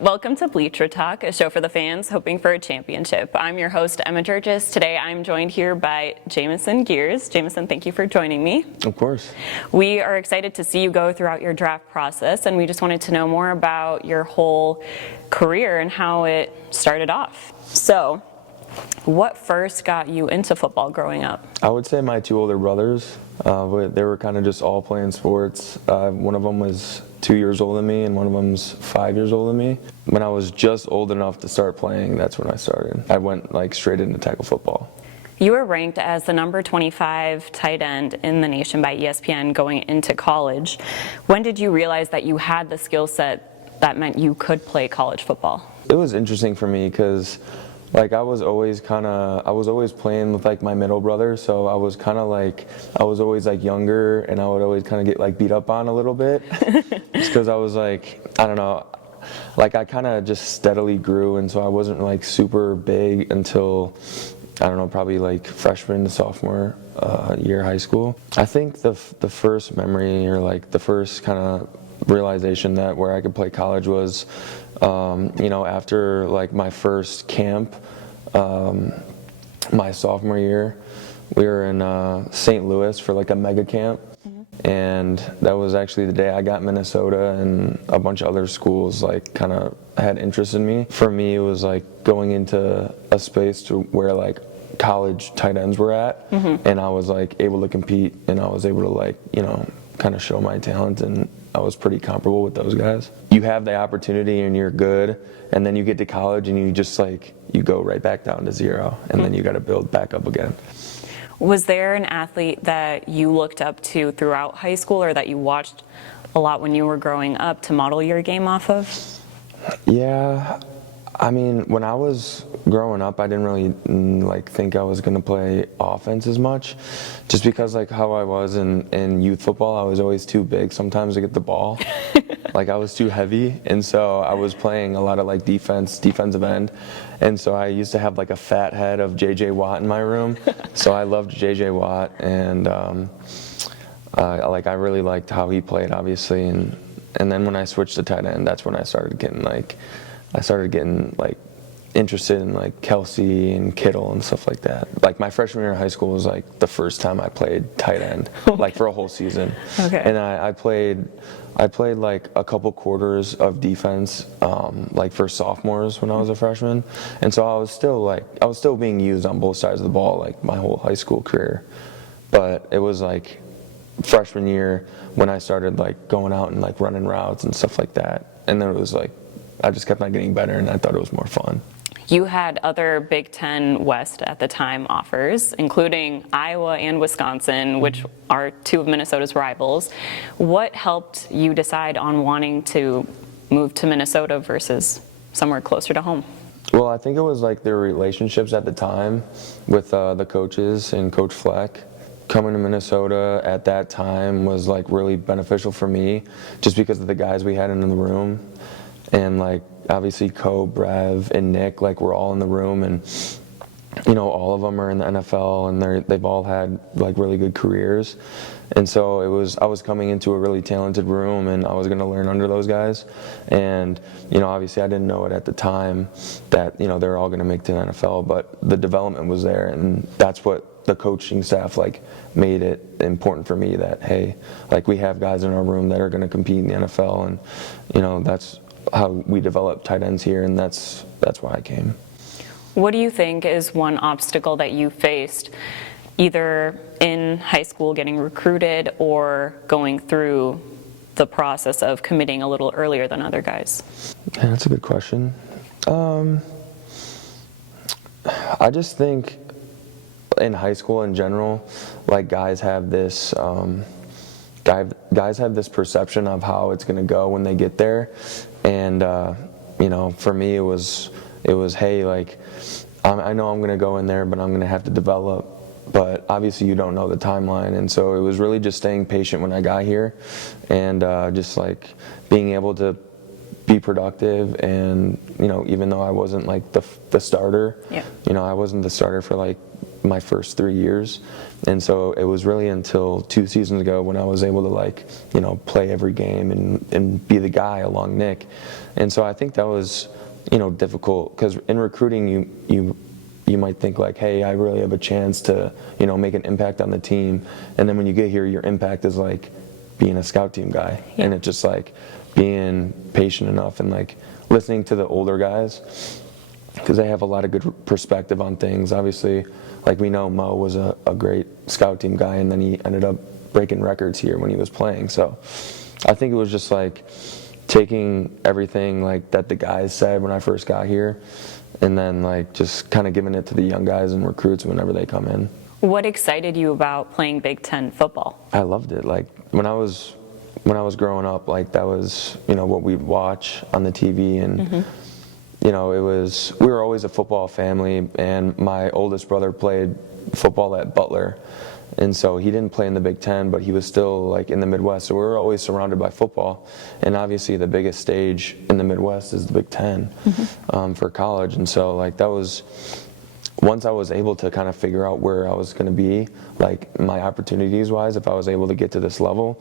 Welcome to Bleacher Talk, a show for the fans hoping for a championship. I'm your host, Emma Gerges. Today I'm joined here by Jameson Geers. Jameson, thank you for joining me. Of course. We are excited to see you go throughout your draft process, and we just wanted to know more about your whole career and how it started off. So, what first got you into football growing up? I would say my two older brothers. They were kind of just all playing sports. One of them was 2 years older than me, and one of them's 5 years older than me. When I was just old enough to start playing, that's when I started. I went straight into tackle football. You were ranked as the number 25 tight end in the nation by ESPN going into college. When did you realize that you had the skill set that meant you could play college football? It was interesting for me because I was always playing with my middle brother, so I was always younger, and I would always kind of get beat up on a little bit, just because I was I don't know, I kind of just steadily grew, and so I wasn't super big until, I don't know, probably freshman to sophomore year of high school. I think the first memory, or the first kind of realization that where I could play college was, after my first camp, my sophomore year, we were in St. Louis for a mega camp, and that was actually the day I got Minnesota, and a bunch of other schools kind of had interest in me. For me, it was going into a space to where college tight ends were at, and I was able to compete, and I was able to kind of show my talent, and I was pretty comparable with those guys. You have the opportunity and you're good, and then you get to college and you just you go right back down to zero, and then you got to build back up again. Was there an athlete that you looked up to throughout high school, or that you watched a lot when you were growing up to model your game off of? Yeah, I mean, when I was growing up, I didn't really think I was going to play offense as much, just because how I was in youth football, I was always too big sometimes to get the ball. I was too heavy, and so I was playing a lot of defensive end, and so I used to have a fat head of J.J. Watt in my room. So I loved J.J. Watt, and I really liked how he played, obviously, and then when I switched to tight end, that's when I started getting interested in Kelsey and Kittle and stuff like that. My freshman year of high school was the first time I played tight end, for a whole season. Okay. And I played a couple quarters of defense, for sophomores when I was a freshman. And so I was still being used on both sides of the ball my whole high school career. But it was freshman year when I started going out and running routes and stuff like that. And then it was I just kept on getting better, and I thought it was more fun. You had other Big Ten West at the time offers, including Iowa and Wisconsin, which are two of Minnesota's rivals. What helped you decide on wanting to move to Minnesota versus somewhere closer to home? Well, I think it was their relationships at the time with the coaches and Coach Fleck. Coming to Minnesota at that time was really beneficial for me, just because of the guys we had in the room. And obviously Brev, and Nick, we're all in the room, and all of them are in the NFL, and they've all had really good careers. And so I was coming into a really talented room, and I was going to learn under those guys. And obviously I didn't know it at the time that they're all going to make the NFL, but the development was there, and that's what the coaching staff made it important for me, that hey, we have guys in our room that are going to compete in the NFL, and that's how we develop tight ends here, and that's why I came. What do you think is one obstacle that you faced, either in high school getting recruited or going through the process of committing a little earlier than other guys? Yeah, that's a good question. I just think in high school in general, guys have this perception of how it's going to go when they get there. And for me it was hey, I know I'm going to go in there, but I'm going to have to develop. But obviously you don't know the timeline, and so it was really just staying patient when I got here, and just being able to be productive. And even though I wasn't the starter, yeah. I wasn't the starter for my first 3 years. And so it was really until 2 seasons ago when I was able to, like, you know, play every game and be the guy along Nick. And so I think that was, you know, difficult, because in recruiting you might think like, hey, I really have a chance to, you know, make an impact on the team. And then when you get here, your impact is like being a scout team guy. Yeah. And it's just like being patient enough and like listening to the older guys, because they have a lot of good perspective on things. Obviously, like, we know Mo was a great scout team guy, and then he ended up breaking records here when he was playing. So I think it was just like taking everything like that the guys said when I first got here, and then like just kind of giving it to the young guys and recruits whenever they come in. What excited you about playing Big Ten football? I loved it. Like, when I was growing up, like, that was, you know, what we'd watch on the TV, and you know, we were always a football family, and my oldest brother played football at Butler, and so he didn't play in the Big Ten, but he was still like in the Midwest, so we were always surrounded by football. And obviously the biggest stage in the Midwest is the Big Ten for college. And so, like, that was, once I was able to kind of figure out where I was going to be, like, my opportunities wise, if I was able to get to this level,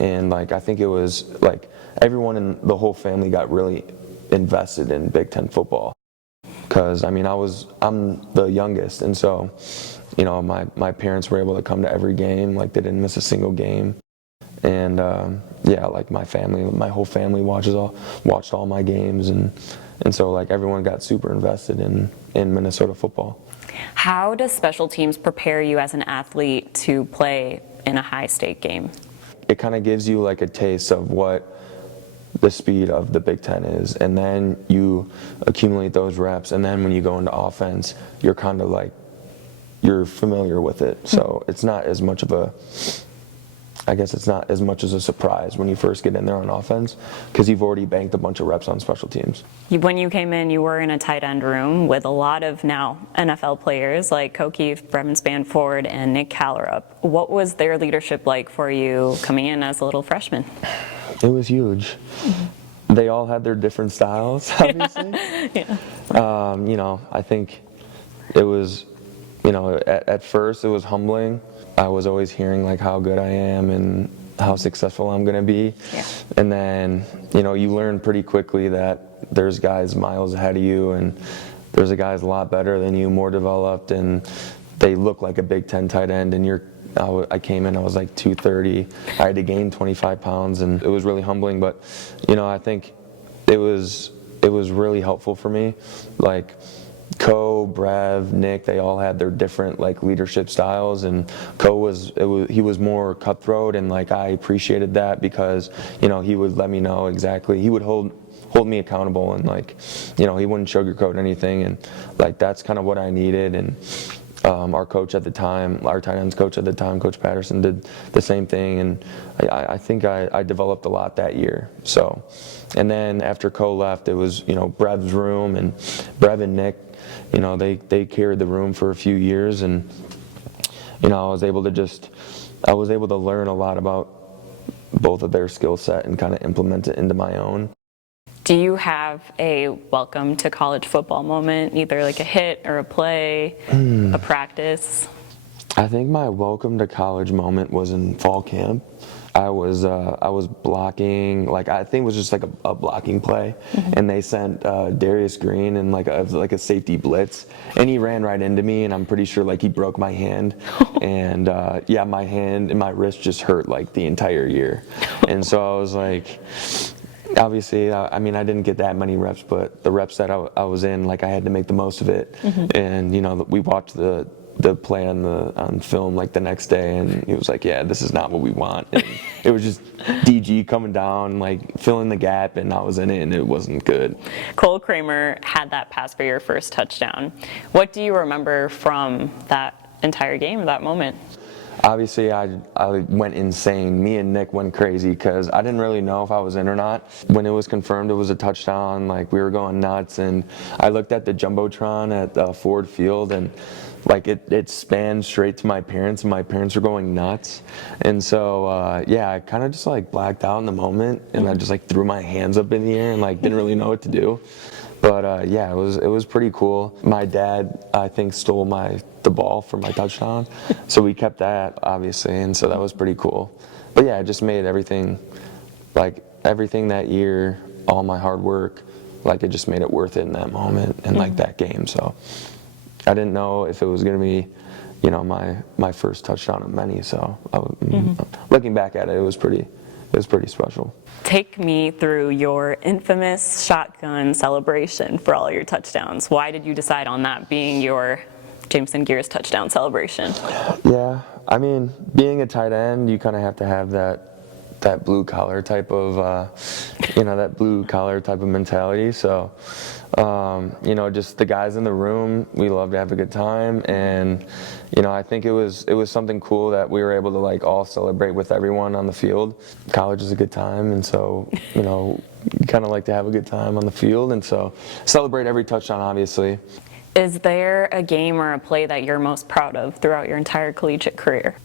and like, I think it was like everyone in the whole family got really invested in Big Ten football, because I mean, I'm the youngest, and so, you know, my parents were able to come to every game. Like, they didn't miss a single game. And yeah, like, my whole family watched all my games, and so, like, everyone got super invested in Minnesota football. How does special teams prepare you as an athlete to play in a high-stake game? It kind of gives you like a taste of what the speed of the Big Ten is, and then you accumulate those reps, and then when you go into offense, you're kind of like, you're familiar with it. So it's not as much of a, I guess it's not as much as a surprise when you first get in there on offense, because you've already banked a bunch of reps on special teams. When you came in, you were in a tight end room with a lot of now NFL players like Kokeith, Brevin Spanford, and Nick Callerup. What was their leadership like for you coming in as a little freshman? It was huge. They all had their different styles, obviously. Yeah. You know, I think it was, you know, at first it was humbling. I was always hearing like how good I am and how successful I'm going to be. Yeah. And then, you know, you learn pretty quickly that there's guys miles ahead of you, and there's a guys a lot better than you, more developed, and they look like a Big Ten tight end, and I came in, I was like 230. I had to gain 25 pounds, and it was really humbling. But, you know, I think it was really helpful for me. Like, Brev, Nick, they all had their different like leadership styles, and he was more cutthroat, and like, I appreciated that, because, you know, he would let me know exactly. He would hold me accountable, and like, you know, he wouldn't sugarcoat anything, and like, that's kind of what I needed. And our coach at the time, our tight ends coach at the time, Coach Patterson, did the same thing, and I think I developed a lot that year. So, and then after Co left, it was, you know, Brev's room, and Brev and Nick, you know, they carried the room for a few years, and, you know, I was able to learn a lot about both of their skill set and kind of implement it into my own. Do you have a welcome to college football moment, either like a hit or a play, a practice? I think my welcome to college moment was in fall camp. I was blocking, like, I think it was just like a blocking play, and they sent Darius Green in like a safety blitz, and he ran right into me, and I'm pretty sure like he broke my hand, and yeah, my hand and my wrist just hurt like the entire year. And so I was like, obviously, I mean, I didn't get that many reps, but the reps that I was in, like, I had to make the most of it. And, you know, we watched the play on film like the next day, and it was like, yeah, this is not what we want. And it was just DG coming down, like filling the gap, and I was in it, and it wasn't good. Cole Kramer had that pass for your first touchdown. What do you remember from that entire game, that moment? Obviously, I went insane. Me and Nick went crazy because I didn't really know if I was in or not. When it was confirmed it was a touchdown, like, we were going nuts, and I looked at the Jumbotron at Ford Field, and like it spanned straight to my parents, and my parents were going nuts. And so yeah, I kind of just like blacked out in the moment, and I just like threw my hands up in the air and like didn't really know what to do. But yeah, it was pretty cool. My dad, I think, stole the ball for my touchdown, so we kept that obviously, and so that was pretty cool. But yeah, it just made everything that year, all my hard work, like it just made it worth it in that moment and like that game. So I didn't know if it was gonna be, my first touchdown of many. So looking back at it, it was pretty special. Take me through your infamous shotgun celebration for all your touchdowns. Why did you decide on that being your Jameson Geers touchdown celebration? Yeah, I mean, being a tight end, you kind of have to have that blue collar type of, that blue collar type of mentality. So, just the guys in the room, we love to have a good time, and I think it was something cool that we were able to like all celebrate with everyone on the field. College is a good time, and so you kind of like to have a good time on the field, and so celebrate every touchdown, obviously. Is there a game or a play that you're most proud of throughout your entire collegiate career?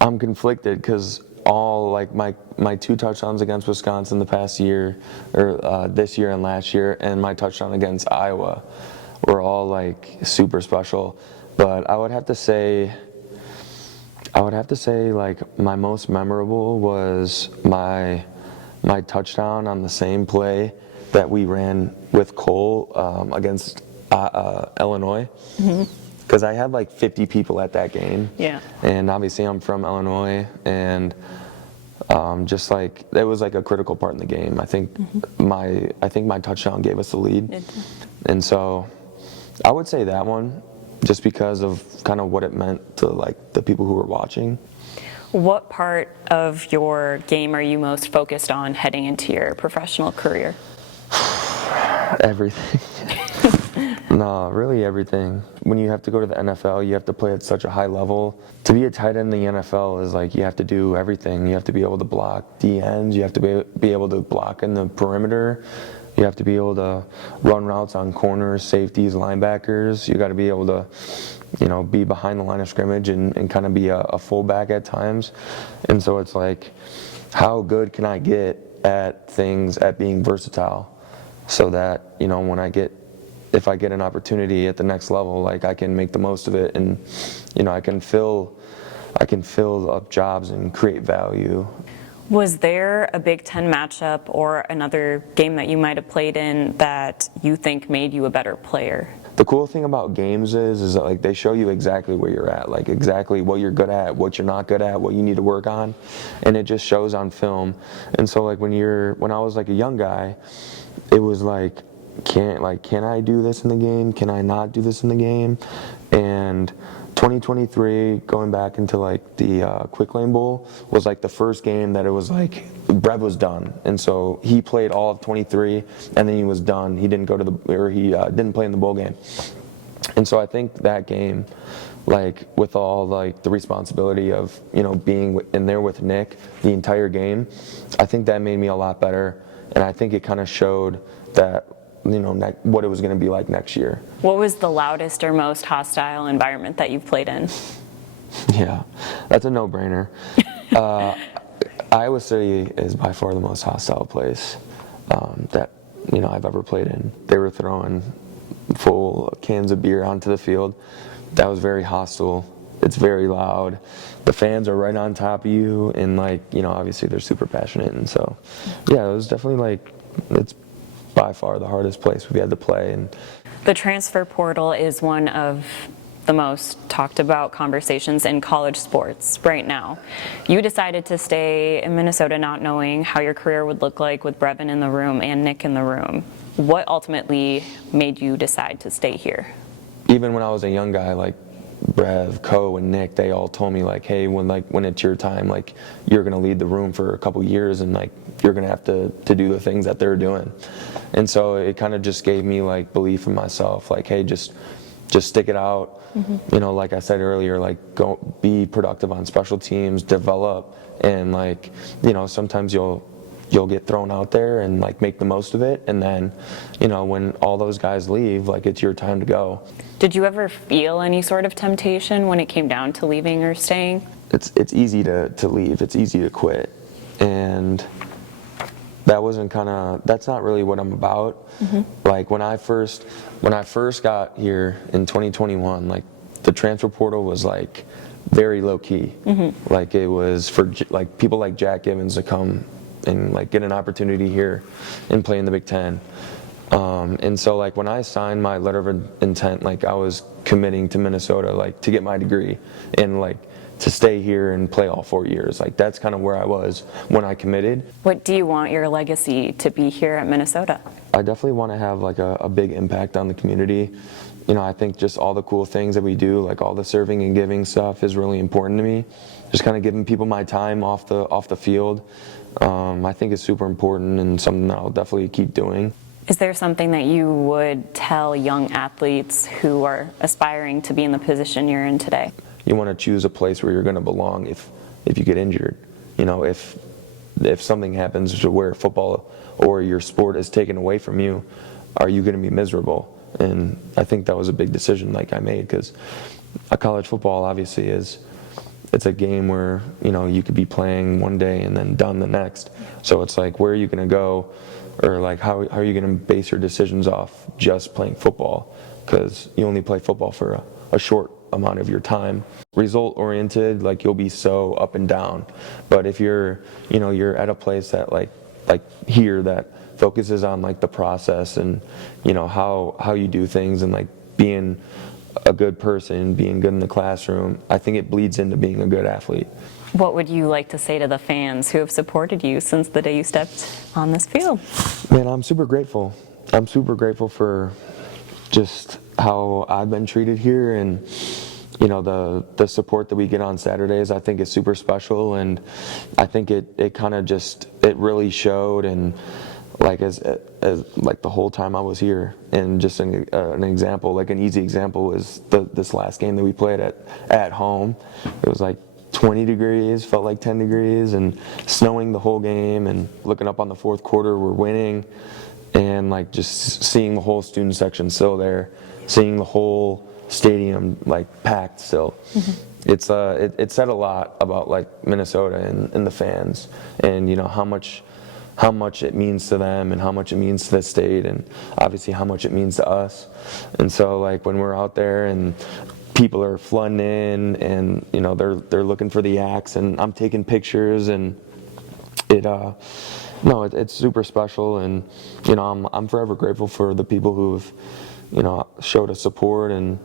I'm conflicted because all like my 2 touchdowns against Wisconsin the past year, or this year and last year, and my touchdown against Iowa were all like super special. But I would have to say like my most memorable was my touchdown on the same play that we ran with Cole against Illinois. Because I had like 50 people at that game. Yeah. And obviously I'm from Illinois, and just like it was like a critical part in the game. I think my touchdown gave us the lead. And so I would say that one, just because of kind of what it meant to like the people who were watching. What part of your game are you most focused on heading into your professional career? Everything. No, really everything. When you have to go to the NFL, you have to play at such a high level. To be a tight end in the NFL is like you have to do everything. You have to be able to block D ends. You have to be able to block in the perimeter. You have to be able to run routes on corners, safeties, linebackers. You got to be able to, be behind the line of scrimmage and kind of be a fullback at times. And so it's like, how good can I get at things, at being versatile, so that if I get an opportunity at the next level, like I can make the most of it, and I can fill up jobs and create value. Was there a Big Ten matchup or another game that you might have played in that you think made you a better player? The cool thing about games is that like they show you exactly where you're at, like exactly what you're good at, what you're not good at, what you need to work on, and it just shows on film. And so like when I was like a young guy, it was like, can I do this in the game? Can I not do this in the game? And 2023, going back into like the Quick Lane Bowl, was like the first game that it was like Brev was done, and so he played all of 23, and then he was done. He didn't didn't play in the bowl game, and so I think that game, like with all like the responsibility of being in there with Nick the entire game, I think that made me a lot better, and I think it kind of showed that what it was going to be like next year. What was the loudest or most hostile environment that you've played in? Yeah, that's a no-brainer. Iowa City is by far the most hostile place that I've ever played in. They were throwing full cans of beer onto the field. That was very hostile. It's very loud. The fans are right on top of you, and obviously they're super passionate. And so, yeah, it was definitely it's by far the hardest place we've had to play. And the transfer portal is one of the most talked about conversations in college sports right now. You decided to stay in Minnesota not knowing how your career would look like with Brevin in the room and Nick in the room. What ultimately made you decide to stay here? Even when I was a young guy, like Brev, Co, and Nick, they all told me like, hey, when it's your time, like you're gonna lead the room for a couple years, and like you're gonna have to do the things that they're doing. And so it kind of just gave me like belief in myself, like, hey, just stick it out. Like I said earlier, like go be productive on special teams, develop, and like sometimes you'll get thrown out there and like make the most of it, and then when all those guys leave, like it's your time to go. Did you ever feel any sort of temptation when it came down to leaving or staying? It's easy to leave, it's easy to quit, and that wasn't that's not really what I'm about. Like when I first got here in 2021, like the transfer portal was like very low key. Like it was for like people like Jack Givens to come and like get an opportunity here and play in the Big Ten. And so like when I signed my letter of intent, like I was committing to Minnesota, like to get my degree and like to stay here and play all 4 years. Like that's kind of where I was when I committed. What do you want your legacy to be here at Minnesota? I definitely want to have like a big impact on the community. You know, I think just all the cool things that we do, like all the serving and giving stuff is really important to me. Just kind of giving people my time off the field, I think is super important and something that I'll definitely keep doing. Is there something that you would tell young athletes who are aspiring to be in the position you're in today? You want to choose a place where you're going to belong if you get injured. You know, if something happens to where football or your sport is taken away from you, are you going to be miserable? And I think that was a big decision like I made, because a college football obviously it's a game where, you know, you could be playing one day and then done the next. So it's like, where are you going to go? Or like, how are you going to base your decisions off just playing football? Because you only play football for a short amount of your time. Result oriented, like you'll be so up and down. But if you're at a place that like here that focuses on like the process and, you know, how you do things and like being a good person, being good in the classroom, I think it bleeds into being a good athlete. What would you like to say to the fans who have supported you since the day you stepped on this field? Man, I'm super grateful. I'm super grateful for just how I've been treated here, and you know, the support that we get on Saturdays I think is super special, and I think it kind of just, it really showed, and like as like the whole time I was here. And just an example, like an easy example was this last game that we played at home. It was like 20 degrees, felt like 10 degrees, and snowing the whole game, and looking up on the fourth quarter, we're winning, and like just seeing the whole student section still there, seeing the whole stadium like packed still. It said a lot about like Minnesota and the fans, and you know how much it means to them, and how much it means to the state, and obviously how much it means to us. And so like when we're out there and people are flooding in, and you know they're looking for the acts, and I'm taking pictures, and it's super special. And you know I'm forever grateful for the people who've, you know, showed us support and,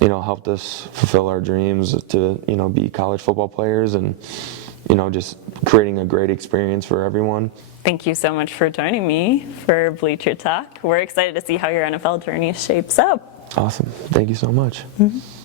you know, helped us fulfill our dreams to, you know, be college football players, and you know, just creating a great experience for everyone. Thank you so much for joining me for Bleacher Talk. We're excited to see how your NFL journey shapes up. Awesome. Thank you so much.